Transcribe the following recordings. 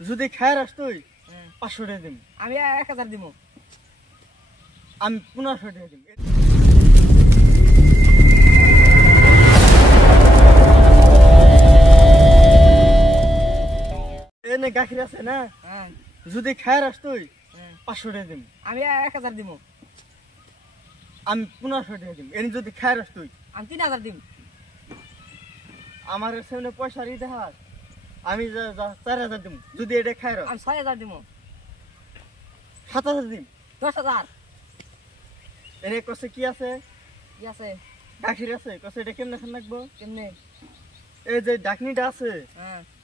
যদি খায় রাস তুই 500 টাকা দিম। আমি 1000 দিব। আমি 1500 টাকা দিম। এনে গাখির আছে না? যদি খায় রাস তুই 500 টাকা দিম। আমি 1000 দিব। আমি 1500 টাকা দিম। এনে যদি খায় রাস তুই আমি 3000 দিব। আমার সামনে পয়সা রি দেখাস আমি 4000 দিম। যদি এটা খায় রাস আমি 6000 দিব। 7000 দিম। 10000 এনে কসে কি আছে? কি আছে? গাখির আছে। কসে এটা কেমনে খান লাগবো? কেমনে? এই যে ডাকনিটা আছে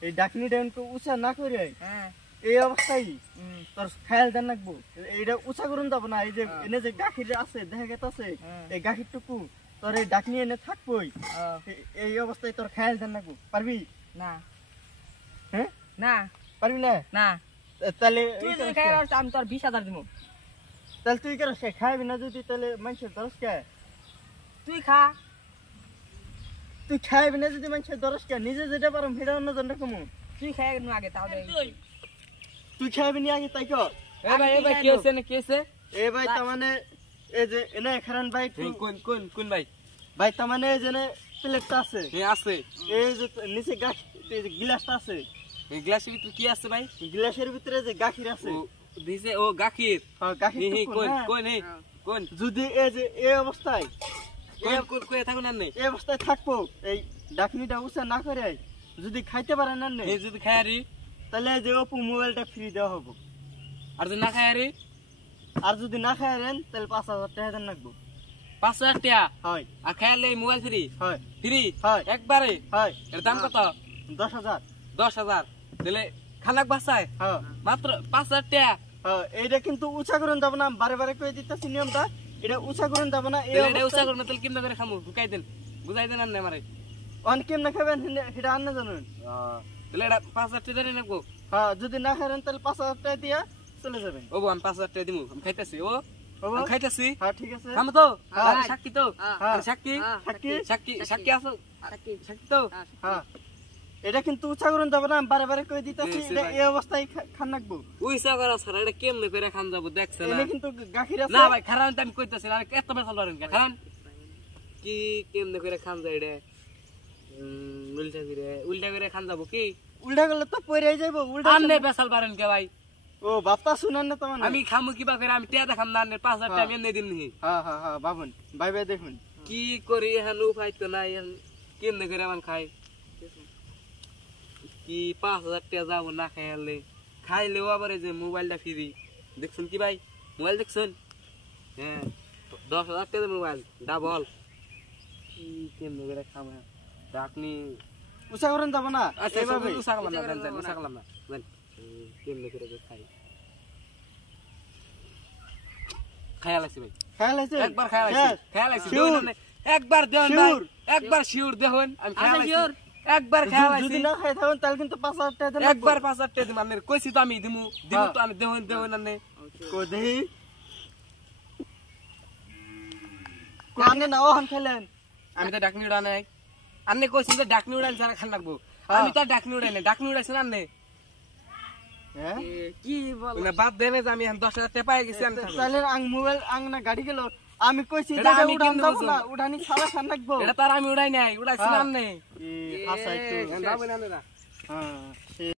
এই ডাকনিটা একটু উঁচা না করে এই অবস্থায় তোর খায়াল দেন লাগবো। এইটা উঁচা করুন যাবো না। এই যে এনে যে গাখির আছে দেখা গেছে এই গাখিরটুকু তোর এই ডাকনি এনে থাকবোই। এই অবস্থায় তোর খায়াল দেন লাগবো। পারবি না? হ্যাঁ না পারবি না? না তাহলে তুই যদি খাই রাস আমি তোর 20000 দিব। তাহলে তুই কেন খাইবি না? যদি তাহলে মানুষের দরস কে তুই খা। তুই খাইবি না যদি মানুষের দরস কে নিজে যেটা পারো সেটা অন্য জন কমু। তুই খাই নু আগে তাহলে তুই খাইবি নি আগে তাই কর। এই ভাই কি হইছে না কি হইছে? এই ভাই তার মানে এই যে এনে খারান ভাই কোন ভাই? ভাই তার মানে এই যে প্লেটটা আছে আছে এই যে নিচে গ্লাসটা আছে এই গ্লাসের ভিতরে কি আছে ভাই? গ্লাসের ভিতরে যে গাখির আছে দিছে ও গাখির। হ্যাঁ গাখির কোন যদি এই যে এই অবস্থায় কই থাকুন না এই অবস্থায় থাকবো এই ডাকনিটা উঁচা না করে যদি খাইতে পারে না এই যদি খায়ারি তাহলে যে ওপো মোবাইলটা ফ্রি দেওয়া হবে। আর যদি না খায়ারি আর যদি না খায়ারেন তাহলে 5000 টাকা দেন লাগবো। 5000 টাকা হয়। আর খায়ালে মোবাইল ফ্রি? হয় ফ্রি হয় একবারে? হয়। এর দাম কত? 10000। 10000 দিলে খানাক বাসায় হ্যাঁ মাত্র 5000 টাকা। হ্যাঁ এইটা কিন্তু উঁচা করুন যাব না। বারে বারে কই দিতেছি নিয়মটা। এটা উঁচা করুন যাব না। এই এটা উচা করুন তাহলে কেমনে করে খামু? ঢুকাই দেন বুঝাই দেন না আমারে। অন কেমনে খাবেন সেটা আন্না জানেন। তাহলে এটা 5000 টাকা দেন নাকবো? হ্যাঁ যদি না খাবেন তাহলে 5000 টাকা দিয়া চলে যাবেন। ও আমি 5000 টাকা দিমু। আমি খাইতাছি আমি খাইতাছি। হ্যাঁ ঠিক আছে। খামু তো? হ্যাঁ। সাক্ষী তো? হ্যাঁ। সাক্ষী সাক্ষী আছো? সাক্ষী তো? হ্যাঁ এটা কিন্তু উঁচা করুন যাব না। বারে বারে কই দিতেছি এটা এই অবস্থায় খান লাগবো। উইসা করা ছাড়া এটা কেমনে করে খান যাবো দেখছেন না? এনে কিন্তু গাখির আছে না ভাই খারান তো আমি কইতাছি না। এত বেসাল পারেন কে খান? কি কেমনে করে খান যায় এটা? উল্টা করে খান যাবো কি? উল্টা করলে তো পড়ে যাইবো। উল্টা আন্নে বেসাল পারেন কে ভাই? ও বাপটা শুনেন না তোমার। আমি খামু কিবা করে? আমি টিয়া দেখাম না। 5000 টাকা আমি এনে দিন নি। হ্যাঁ হ্যাঁ হ্যাঁ বাবুন ভাই ভাই দেখুন কি করি হানু খাইতো না কেমনে করে মান খাই কি 5000 টাকা যাবো না খাইলে খাইলেও আবার এই যে মোবাইলটা ফ্রি দেখছেন কি ভাই? মোবাইল দেখছেন? হ্যাঁ 10000 টাকা মোবাইল ডাবল কি কেমনে করে খামা ডাকনি উঁচা করুন যাব না। আচ্ছা এইভাবে উসা করলাম না উসা করলাম না বল কেমনে করে খাই খেয়াল আছে ভাই খেয়াল আছে একবার খেয়াল আছে একবার দেন ভাই একবার শিওর দেখুন আমি খেয়াল আছে একবার খেয়াল আছে যদি না খাই থাকুন তাহলে কিন্তু 5000 টাকা দেন। একবার 5000 টাকা দিম। আমি কইছি তো আমি দিমু তো আমি দেহন না কো দেই কোনে না ওহন খেলেন। আমি তো ডাকনি উড়া নাই আন্নে কইছি তো ডাকনি উড়ান ছাড়া খান লাগবো। আমি তো ডাকনি উড়াই না ডাকনি উড়াইছেন আন্নে হ্যাঁ কি বল না বাদ দেনে যে আমি 10000 টাকা পাই গেছি আমি তাহলে আং মোবাইল আং না গাড়ি গেল আমি কইছি যে আমি উড়ান যাব না উড়ানি ছাড়া খান লাগবো। এটা তার আমি উড়াই নাই উড়াইছি আন্নে এই আচ্ছা একটু যাবেন আন্নে না হ্যাঁ